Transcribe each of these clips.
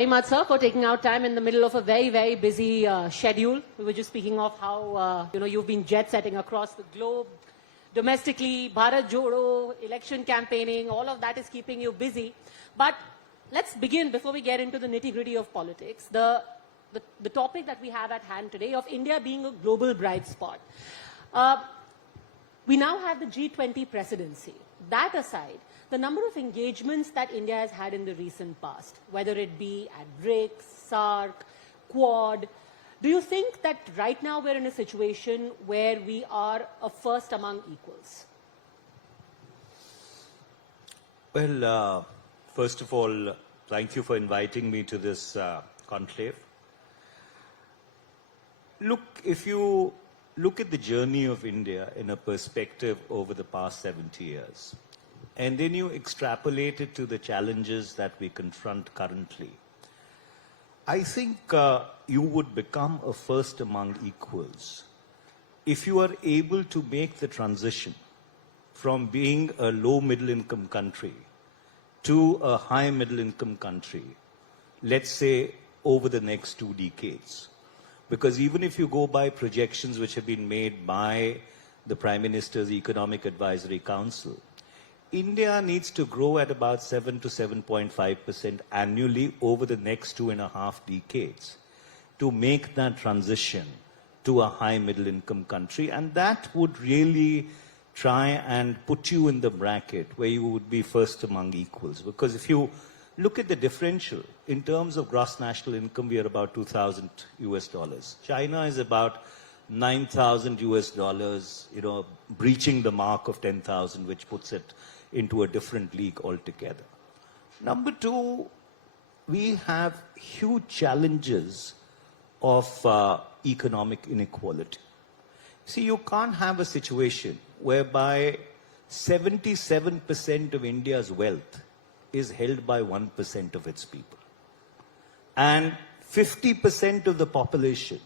Very much, sir, for taking out time in the middle of a very, very busy schedule. We were just speaking of how, you've been jet-setting across the globe. Domestically, Bharat Jodo, election campaigning, all of that is keeping you busy. But let's begin, before we get into the nitty-gritty of politics, the topic that we have at hand today of India being a global bright spot. We now have the G20 presidency. That aside, the number of engagements that India has had in the recent past, whether it be at BRICS, SAARC, Quad, do you think that right now we're in a situation where we are a first among equals? Well, first of all, thank you for inviting me to this conclave. Look, if you look at the journey of India in a perspective over the past 70 years, and then you extrapolate it to the challenges that we confront currently, I think you would become a first among equals if you are able to make the transition from being a low middle income country to a high middle income country, let's say over the next 2 decades. Because even if you go by projections which have been made by the Prime Minister's Economic Advisory Council, India needs to grow at about 7 to 7.5% annually over the next 2.5 decades to make that transition to a high middle income country. And that would really try and put you in the bracket where you would be first among equals. Because if you look at the differential in terms of gross national income, we are about $2,000 US. China is about 9,000 US, breaching the mark of 10,000, which puts it into a different league altogether. Number two, we have huge challenges of economic inequality. See, you can't have a situation whereby 77% of India's wealth is held by 1% of its people. And 50% of the population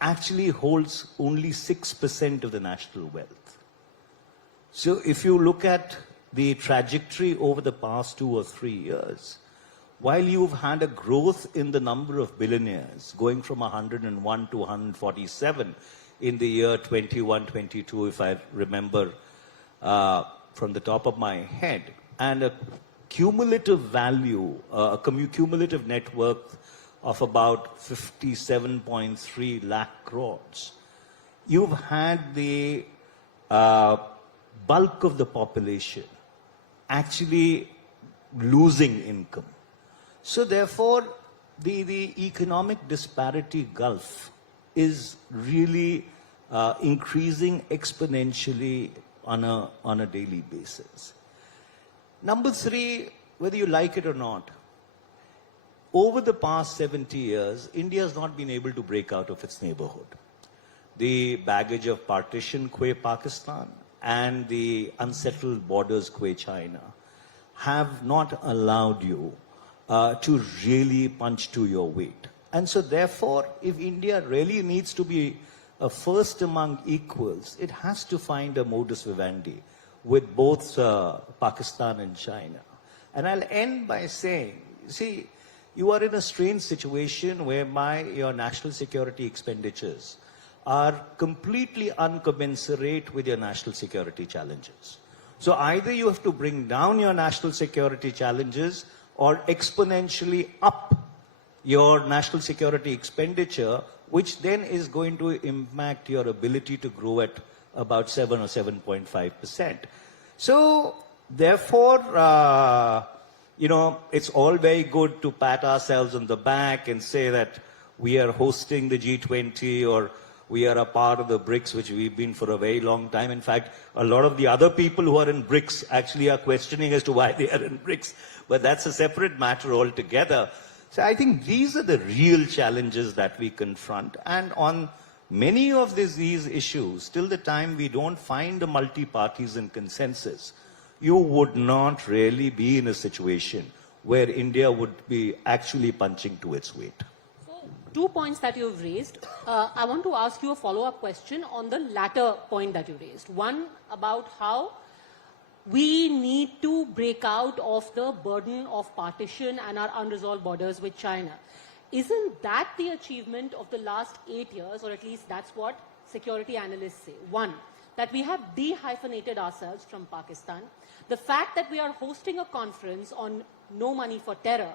actually holds only 6% of the national wealth. So if you look at the trajectory over the past 2 or 3 years, while you've had a growth in the number of billionaires going from 101 to 147 in the year 21-22, if I remember from the top of my head, and a cumulative value, a cumulative net worth of about 57.3 lakh crores, you've had the bulk of the population actually losing income. So therefore, the economic disparity gulf is really increasing exponentially on a daily basis. Number three, whether you like it or not, over the past 70 years, India has not been able to break out of its neighborhood. The baggage of partition, qua Pakistan, and the unsettled borders, qua China, have not allowed you to really punch to your weight. And so therefore, if India really needs to be a first among equals, it has to find a modus vivendi with both Pakistan and China. And I'll end by saying, see, you are in a strange situation whereby your national security expenditures are completely uncommensurate with your national security challenges. So either you have to bring down your national security challenges or exponentially up your national security expenditure, which then is going to impact your ability to grow at about 7 or 7.5%. So therefore, it's all very good to pat ourselves on the back and say that we are hosting the G20 or we are a part of the BRICS, which we've been for a very long time. In fact, a lot of the other people who are in BRICS actually are questioning as to why they are in BRICS. But that's a separate matter altogether. So I think these are the real challenges that we confront. And on many of these issues, till the time we don't find a multi-partisan consensus, you would not really be in a situation where India would be actually punching to its weight. 2 points that you've raised. I want to ask you a follow-up question on the latter point that you raised. One, about how we need to break out of the burden of partition and our unresolved borders with China. Isn't that the achievement of the last 8 years, or at least that's what security analysts say? One, that we have dehyphenated ourselves from Pakistan. The fact that we are hosting a conference on no money for terror,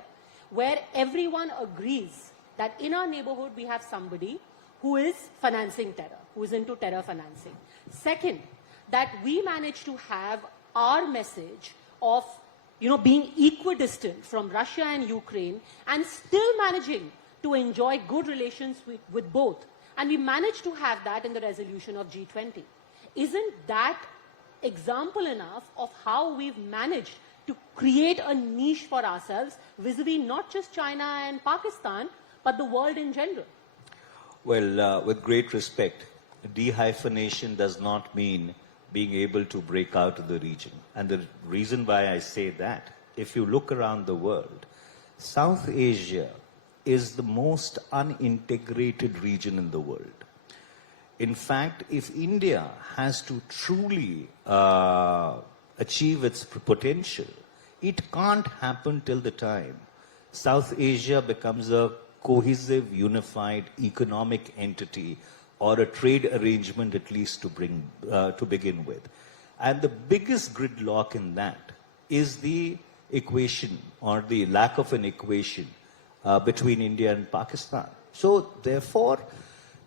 where everyone agrees that in our neighborhood we have somebody who is financing terror, who is into terror financing. Second, that we managed to have our message of being equidistant from Russia and Ukraine and still managing to enjoy good relations with both. And we managed to have that in the resolution of G20. Isn't that example enough of how we've managed to create a niche for ourselves vis-a-vis not just China and Pakistan, but the world in general? Well, with great respect, dehyphenation does not mean being able to break out of the region. And the reason why I say that, if you look around the world, South Asia is the most unintegrated region in the world. In fact, if India has to truly achieve its potential, it can't happen till the time South Asia becomes a cohesive, unified economic entity or a trade arrangement at least to begin with. And the biggest gridlock in that is the equation or the lack of an equation between India and Pakistan. So therefore,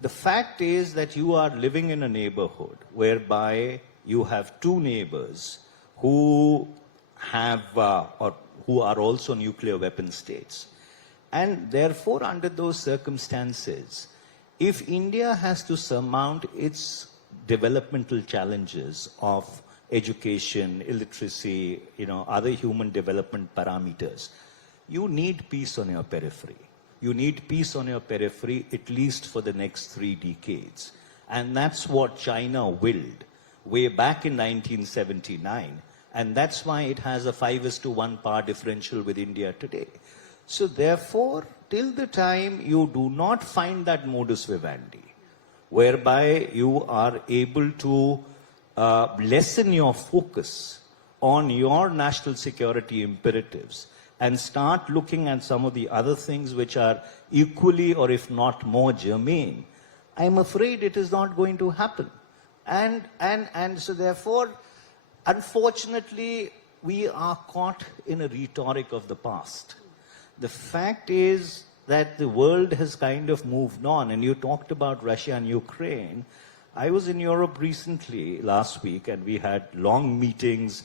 the fact is that you are living in a neighborhood whereby you have two neighbors who have or who are also nuclear weapon states. And therefore, under those circumstances, if India has to surmount its developmental challenges of education, illiteracy, other human development parameters, you need peace on your periphery. You need peace on your periphery at least for the next 3 decades. And that's what China willed way back in 1979. And that's why it has a 5:1 power differential with India today. So therefore, till the time you do not find that modus vivendi, whereby you are able to lessen your focus on your national security imperatives and start looking at some of the other things which are equally or if not more germane, I'm afraid it is not going to happen. And so therefore, unfortunately, we are caught in a rhetoric of the past. The fact is that the world has kind of moved on, and you talked about Russia and Ukraine. I was in Europe recently, last week, and we had long meetings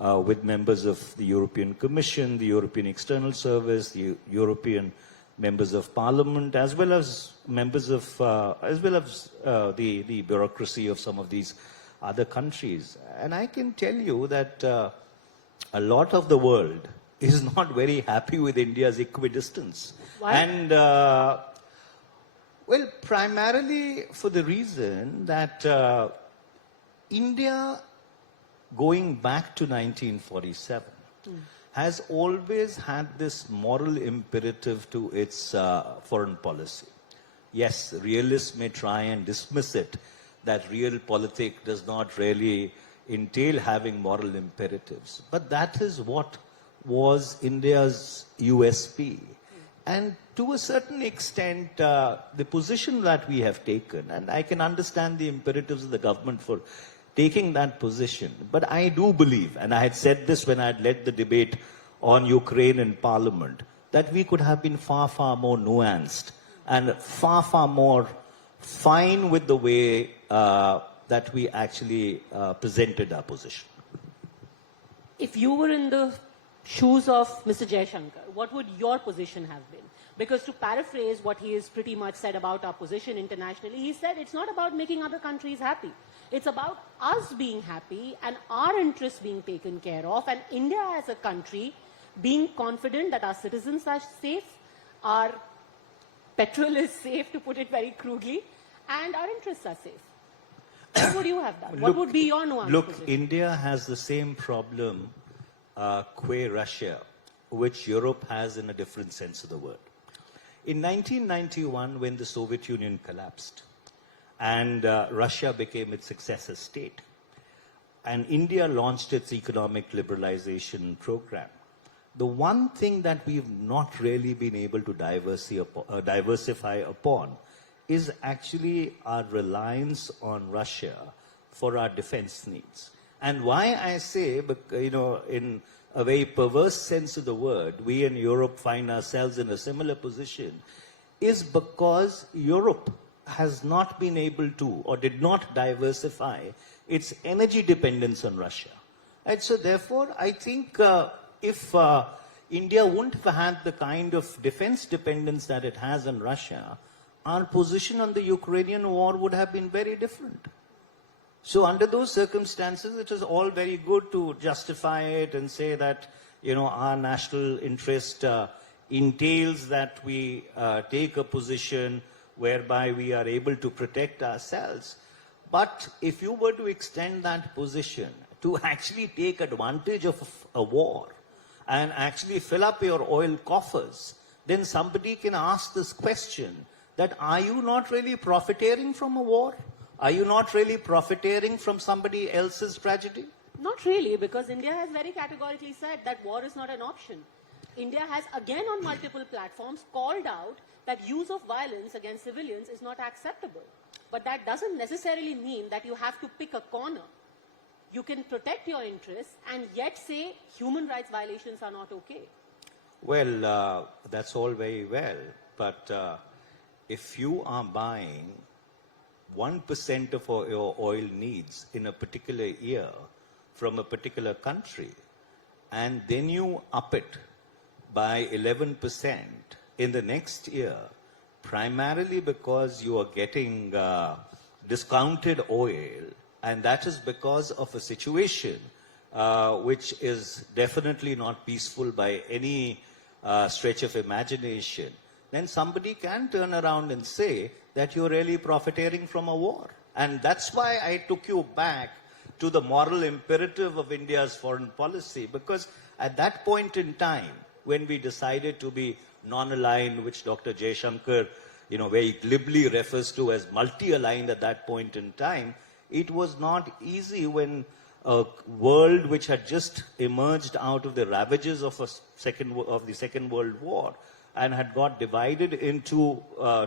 with members of the European Commission, the European External Service, the European members of Parliament, as well as members of, the bureaucracy of some of these other countries. And I can tell you that a lot of the world is not very happy with India's equidistance. Why? And, well, primarily for the reason that India, going back to 1947, has always had this moral imperative to its foreign policy. Yes, realists may try and dismiss it, that realpolitik does not really entail having moral imperatives. But that is what was India's USP. And to a certain extent, the position that we have taken, and I can understand the imperatives of the government for taking that position, but I do believe, and I had said this when I had led the debate on Ukraine in Parliament, that we could have been far, far more nuanced and far, far more fine with the way that we actually presented our position. If you were in the shoes of Mr. Jaishankar, what would your position have been? Because to paraphrase what he has pretty much said about our position internationally, he said it's not about making other countries happy. It's about us being happy and our interests being taken care of, and India as a country being confident that our citizens are safe, our petrol is safe, to put it very crudely, and our interests are safe. What would you have done? What would be your nuance? Look, position? India has the same problem qua Russia, which Europe has in a different sense of the word. In 1991, when the Soviet Union collapsed and Russia became its successor state, and India launched its economic liberalization program, the one thing that we've not really been able to diversify upon is actually our reliance on Russia for our defense needs. And why I say, in a very perverse sense of the word, we in Europe find ourselves in a similar position, is because Europe has not been able to or did not diversify its energy dependence on Russia. And so therefore, I think if India wouldn't have had the kind of defense dependence that it has on Russia, our position on the Ukrainian war would have been very different. So under those circumstances, it is all very good to justify it and say that, our national interest entails that we take a position whereby we are able to protect ourselves. But if you were to extend that position to actually take advantage of a war and actually fill up your oil coffers, then somebody can ask this question that are you not really profiteering from a war? Are you not really profiteering from somebody else's tragedy? Not really, because India has very categorically said that war is not an option. India has again on multiple platforms called out that use of violence against civilians is not acceptable. But that doesn't necessarily mean that you have to pick a corner. You can protect your interests and yet say human rights violations are not okay. Well, that's all very well. But if you are buying 1% of your oil needs in a particular year from a particular country, and then you up it by 11% in the next year, primarily because you are getting discounted oil, and that is because of a situation which is definitely not peaceful by any stretch of imagination, then somebody can turn around and say that you're really profiteering from a war. And that's why I took you back to the moral imperative of India's foreign policy, because at that point in time, when we decided to be non-aligned, which Dr. Jaishankar, very glibly refers to as multi-aligned at that point in time, it was not easy when a world which had just emerged out of the ravages of the Second World War and had got divided into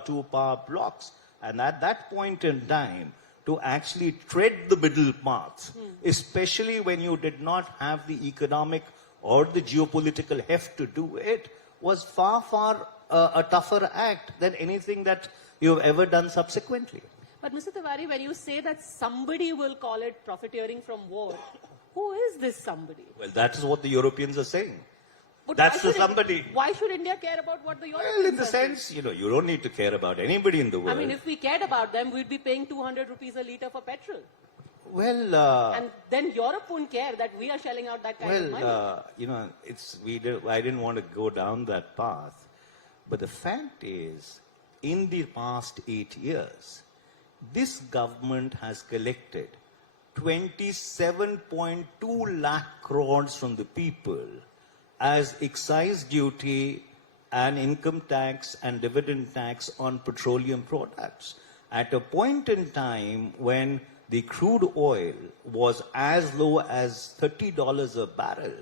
two power blocks. And at that point in time, to actually tread the middle path, especially when you did not have the economic or the geopolitical heft to do it, was far, far a tougher act than anything that you have ever done subsequently. But Mr. Tewari, when you say that somebody will call it profiteering from war, who is this somebody? Well, that is what the Europeans are saying. But That's the somebody. Why should India care about what the Europeans Well, in the are saying? sense, you don't need to care about anybody in the world. I mean, if we cared about them, we'd be paying 200 rupees a litre for petrol. Well, and then Europe won't care that we are shelling out that kind of money. I didn't want to go down that path. But the fact is, in the past 8 years, this government has collected 27.2 lakh crores from the people as excise duty and income tax and dividend tax on petroleum products. At a point in time when the crude oil was as low as $30 a barrel,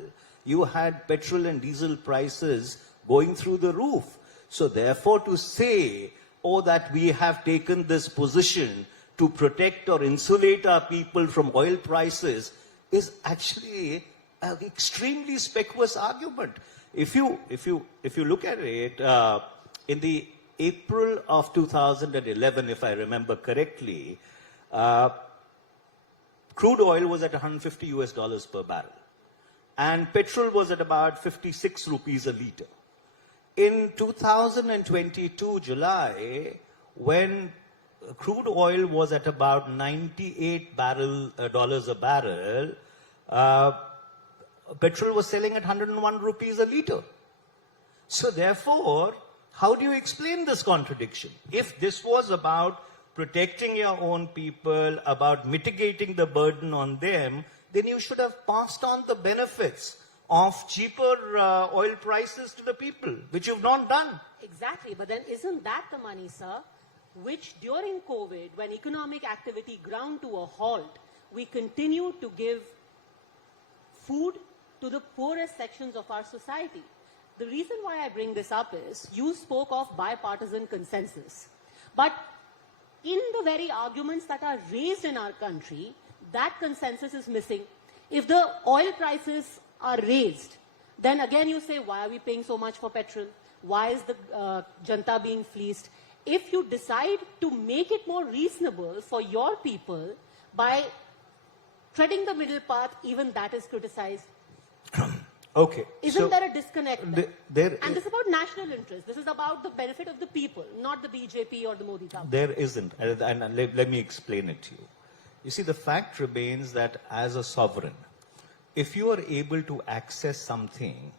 you had petrol and diesel prices going through the roof. So therefore to say, that we have taken this position to protect or insulate our people from oil prices is actually an extremely speculative argument. If you look at it, in the April of 2011, if I remember correctly, crude oil was at $150 per barrel, and petrol was at about 56 rupees a litre. In 2022 July, when crude oil was at about $98 a barrel, petrol was selling at 101 rupees a litre. So therefore, how do you explain this contradiction? If this was about protecting your own people, about mitigating the burden on them, then you should have passed on the benefits of cheaper oil prices to the people, which you've not done. Exactly, but then isn't that the money, sir, which during COVID, when economic activity ground to a halt, we continue to give food to the poorest sections of our society. The reason why I bring this up is you spoke of bipartisan consensus. But in the very arguments that are raised in our country, that consensus is missing. If the oil prices are raised, then again you say, why are we paying so much for petrol? Why is the Janta being fleeced? If you decide to make it more reasonable for your people by treading the middle path, even that is criticized. Okay. Isn't there a disconnect there? And this is is about national interest. This is about the benefit of the people, not the BJP or the Modi government. There isn't. And let me explain it to you. You see, the fact remains that as a sovereign, if you are able to access something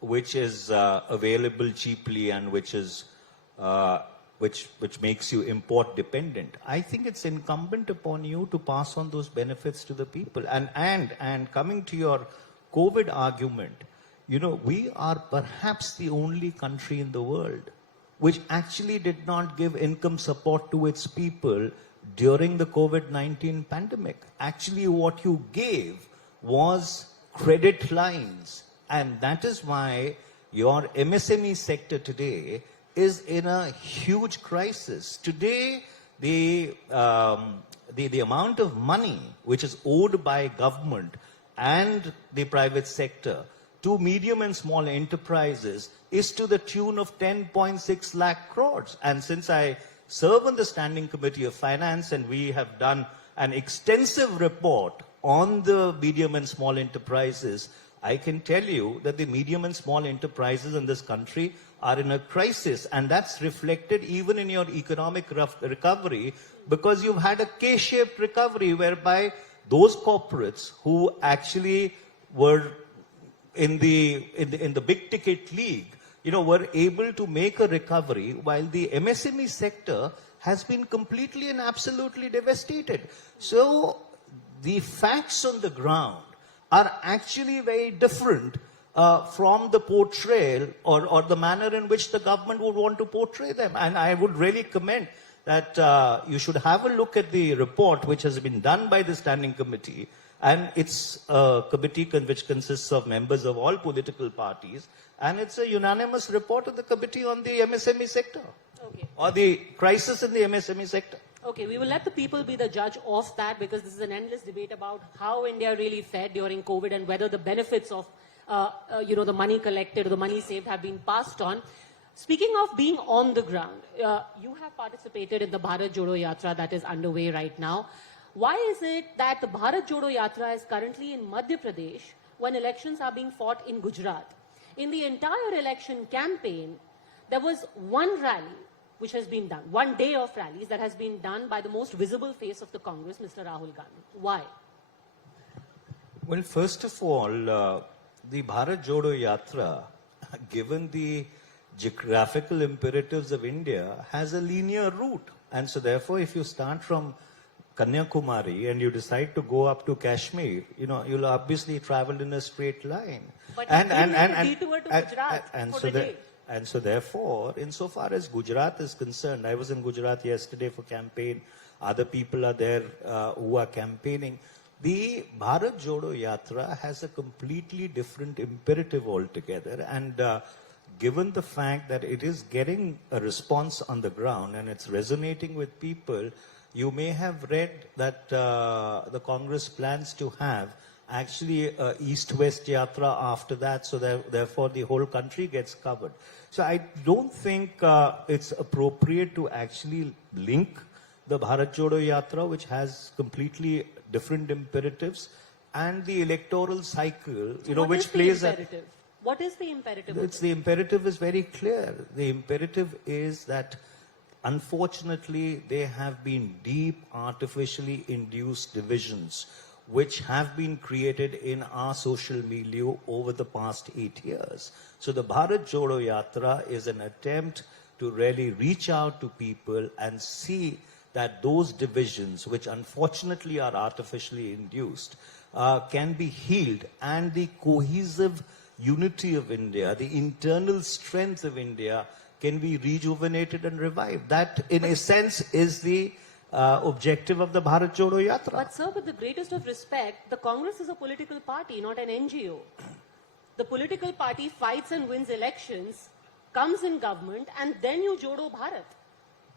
which is available cheaply and which is which makes you import dependent, I think it's incumbent upon you to pass on those benefits to the people. And coming to your COVID argument, you know, we are perhaps the only country in the world which actually did not give income support to its people during the COVID-19 pandemic. Actually, what you gave was credit lines. And that is why your MSME sector today is in a huge crisis. Today, the amount of money which is owed by government and the private sector to medium and small enterprises is to the tune of 10.6 lakh crores. And since I serve on the Standing Committee of Finance and we have done an extensive report on the medium and small enterprises, I can tell you that the medium and small enterprises in this country are in a crisis, and that's reflected even in your economic recovery, because you've had a K-shaped recovery whereby those corporates who actually were in the big ticket league, you know, were able to make a recovery, while the MSME sector has been completely and absolutely devastated. So the facts on the ground are actually very different from the portrayal or the manner in which the government would want to portray them. And I would really commend that you should have a look at the report which has been done by the Standing Committee. And it's a committee which consists of members of all political parties. And it's a unanimous report of the committee on the MSME sector. Okay. Or the crisis in the MSME sector. Okay, we will let the people be the judge of that, because this is an endless debate about how India really fared during COVID and whether the benefits of, the money collected or the money saved have been passed on. Speaking of being on the ground, you have participated in the Bharat Jodo Yatra that is underway right now. Why is it that the Bharat Jodo Yatra is currently in Madhya Pradesh when elections are being fought in Gujarat? In the entire election campaign, there was one rally which has been done, one day of rallies that has been done by the most visible face of the Congress, Mr. Rahul Gandhi. Why? Well, first of all, the Bharat Jodo Yatra, given the geographical imperatives of India, has a linear route. And so therefore, if you start from Kanyakumari and you decide to go up to Kashmir, you know, you'll obviously travel in a straight line. But detour to Gujarat for the day. And so therefore, insofar as Gujarat is concerned, I was in Gujarat yesterday for campaign. Other people are there who are campaigning. The Bharat Jodo Yatra has a completely different imperative altogether. And given the fact that it is getting a response on the ground and it's resonating with people, you may have read that the Congress plans to have actually a East-West Yatra after that, so therefore the whole country gets covered. So I don't think it's appropriate to actually link the Bharat Jodo Yatra, which has completely different imperatives, and the electoral cycle, you know, which plays a... What is the imperative? The imperative is very clear. The imperative is that unfortunately there have been deep artificially induced divisions which have been created in our social milieu over the past 8 years. So the Bharat Jodo Yatra is an attempt to really reach out to people and see that those divisions, which unfortunately are artificially induced, can be healed, and the cohesive unity of India, the internal strength of India, can be rejuvenated and revived. That, in a sense, is the objective of the Bharat Jodo Yatra. But sir, with the greatest of respect, the Congress is a political party, not an NGO. The political party fights and wins elections, comes in government, and then you Jodo Bharat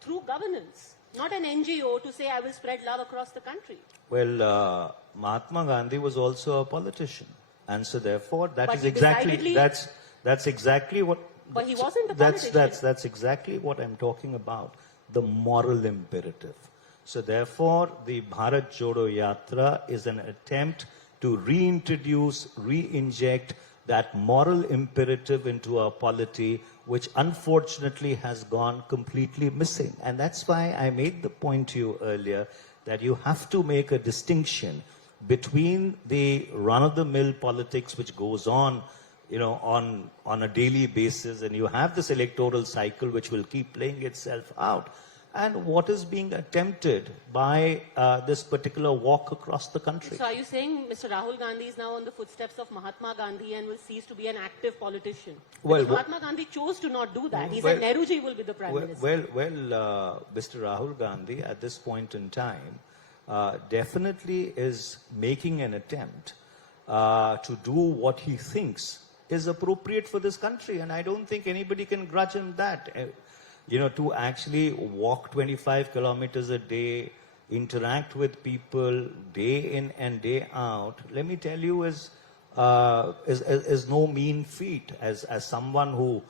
through governance. Not an NGO to say I will spread love across the country. Well, Mahatma Gandhi was also a politician, and so therefore that But is he exactly decidedly- that's exactly what. But he wasn't a politician. That's exactly what I'm talking about. The moral imperative. So therefore, the Bharat Jodo Yatra is an attempt to reintroduce, re-inject that moral imperative into our polity, which unfortunately has gone completely missing. And that's why I made the point to you earlier that you have to make a distinction between the run-of-the-mill politics which goes on, on a daily basis, and you have this electoral cycle which will keep playing itself out, and what is being attempted by this particular walk across the country. So are you saying Mr. Rahul Gandhi is now on the footsteps of Mahatma Gandhi and will cease to be an active politician? Well, Because Mahatma Gandhi chose to not do that. He said Nehruji will be the Prime Minister. Mr. Rahul Gandhi at this point in time definitely is making an attempt to do what he thinks is appropriate for this country, and I don't think anybody can grudge him that. To actually walk 25 kilometers a day, interact with people day in and day out, let me tell you, is no mean feat. As someone who,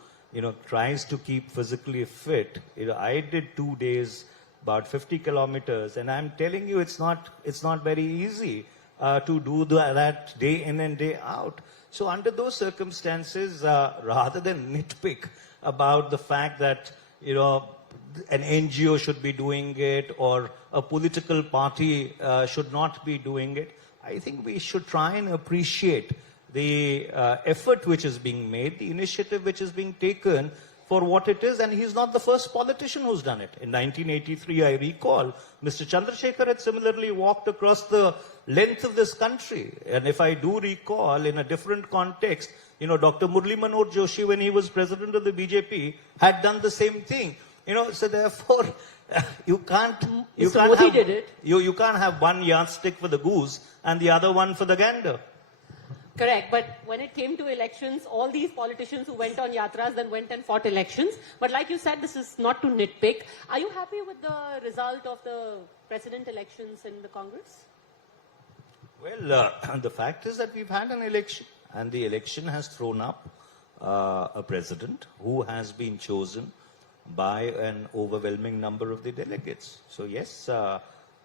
tries to keep physically fit, I did 2 days, about 50 kilometers, and I'm telling you, it's not very easy to do that day in and day out. So under those circumstances, rather than nitpick about the fact that an NGO should be doing it or a political party should not be doing it, I think we should try and appreciate the effort which is being made, the initiative which is being taken for what it is. And he's not the first politician who's done it. In 1983, I recall, Mr. Chandrasekhar had similarly walked across the length of this country. And if I do recall, in a different context, Dr. Murli Manohar Joshi, when he was president of the BJP, had done the same thing. So therefore, you can't have one yardstick for the goose and the other one for the gander. Correct. But when it came to elections, all these politicians who went on yatras then went and fought elections. But like you said, this is not to nitpick. Are you happy with the result of the president elections in the Congress? Well, the fact is that we've had an election, and the election has thrown up a president who has been chosen by an overwhelming number of the delegates. So yes,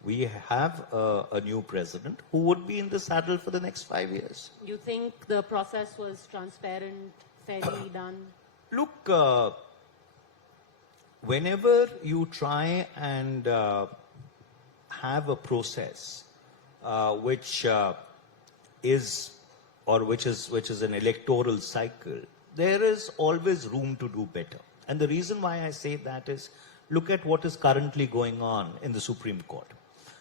we have a new president who would be in the saddle for the next 5 years. You think the process was transparent, fairly done? Look, whenever you try and have a process which is an electoral cycle, there is always room to do better. And the reason why I say that is, look at what is currently going on in the Supreme Court.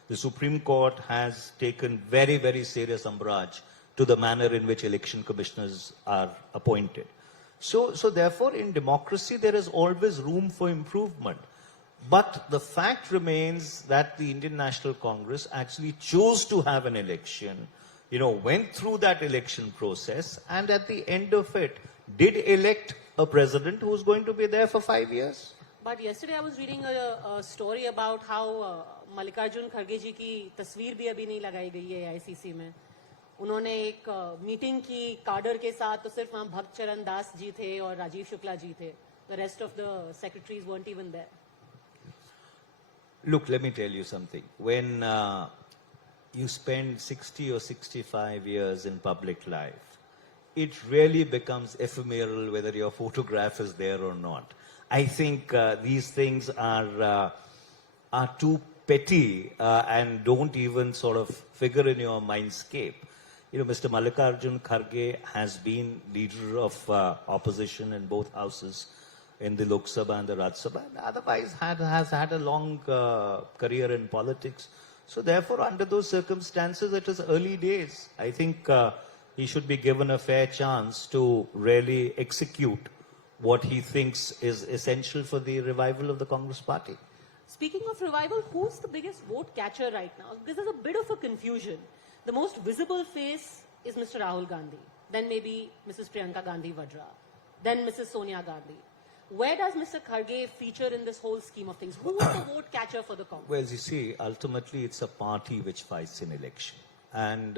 The Supreme Court has taken very, very serious umbrage to the manner in which election commissioners are appointed. So therefore, in democracy, there is always room for improvement. But the fact remains that the Indian National Congress actually chose to have an election, went through that election process, and at the end of it, did elect a president who's going to be there for 5 years. But yesterday I was reading a story about how Mallikarjun खड़गे जी की तस्वीर भी अभी नहीं लगाई गई है ICC में. उन्होंने एक मीटिंग की काडर के साथ, तो सिर्फ वहाँ भक्त चरण दास जी थे और राजीव शुक्ला जी थे. The rest of the secretaries weren't even there. Look, let me tell you something. When you spend 60 or 65 years in public life, it really becomes ephemeral whether your photograph is there or not. I think these things are too petty and don't even sort of figure in your mindscape. Mr. Mallikarjun Kharge has been leader of opposition in both houses, in the Lok Sabha and the Raj Sabha, and otherwise has had a long career in politics. So therefore, under those circumstances, it is early days. I think he should be given a fair chance to really execute what he thinks is essential for the revival of the Congress party. Speaking of revival, who's the biggest vote catcher right now? Because there's a bit of a confusion. The most visible face is Mr. Rahul Gandhi, then maybe Mrs. Priyanka Gandhi Vadra, then Mrs. Sonia Gandhi. Where does Mr. Kharge feature in this whole scheme of things? Who is the vote catcher for the Congress? Well, you see, ultimately it's a party which fights an election. And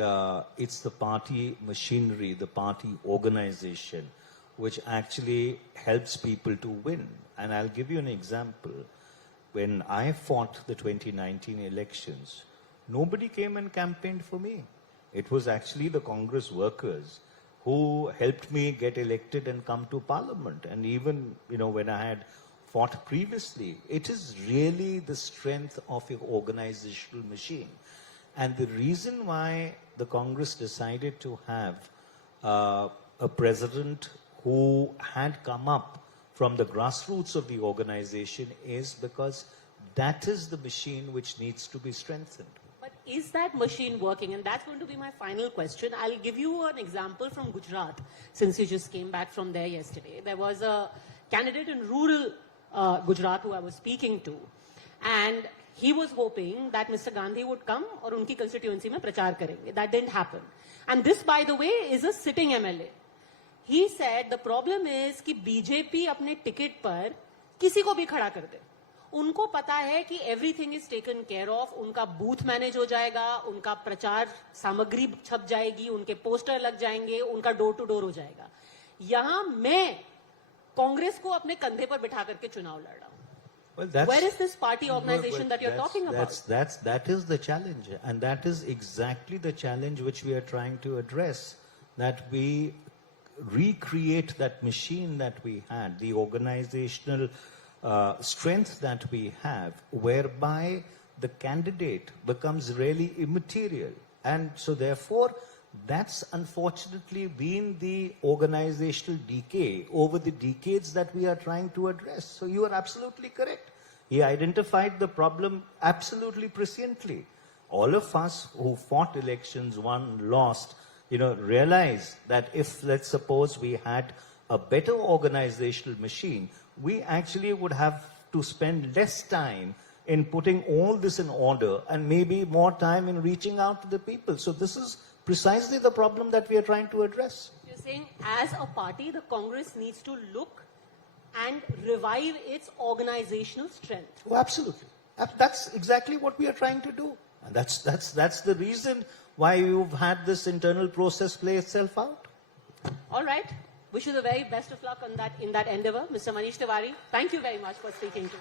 it's the party machinery, the party organization, which actually helps people to win. And I'll give you an example. When I fought the 2019 elections, nobody came and campaigned for me. It was actually the Congress workers who helped me get elected and come to Parliament. And even, when I had fought previously, it is really the strength of your organizational machine. And the reason why the Congress decided to have a president who had come up from the grassroots of the organization is because that is the machine which needs to be strengthened. But is that machine working? And that's going to be my final question. I'll give you an example from Gujarat, since you just came back from there yesterday. There was a candidate in rural Gujarat who I was speaking to, and he was hoping that Mr. Gandhi would come और उनकी constituency में प्रचार करेंगे. That didn't happen. And this, by the way, is a sitting MLA. He said the problem is कि BJP अपने ticket पर किसी को भी खड़ा कर दे. उनको पता है कि everything is taken care of, उनका बूथ मैनेज हो जाएगा, उनका प्रचार सामग्री छप जाएगी, उनके पोस्टर लग जाएंगे, उनका डोर टू डोर हो जाएगा. यहाँ मैं कांग्रेस को अपने कंधे पर बिठा करके चुनाव लड़ रहा हूँ. Well, where is this party organization that you're talking about? That is the challenge. And that is exactly the challenge which we are trying to address. That we recreate that machine that we had, the organizational strength that we have, whereby the candidate becomes really immaterial. And so therefore, that's unfortunately been the organizational decay over the decades that we are trying to address. So you are absolutely correct. He identified the problem absolutely presciently. All of us who fought elections, won, lost, realize that if, let's suppose, we had a better organizational machine, we actually would have to spend less time in putting all this in order and maybe more time in reaching out to the people. So this is precisely the problem that we are trying to address. You're saying as a party, the Congress needs to look and revive its organizational strength. Oh, absolutely. That's exactly what we are trying to do. And that's the reason why you've had this internal process play itself out. All right. Wish you the very best of luck in that endeavor. Mr. Manish Tewari, thank you very much for speaking to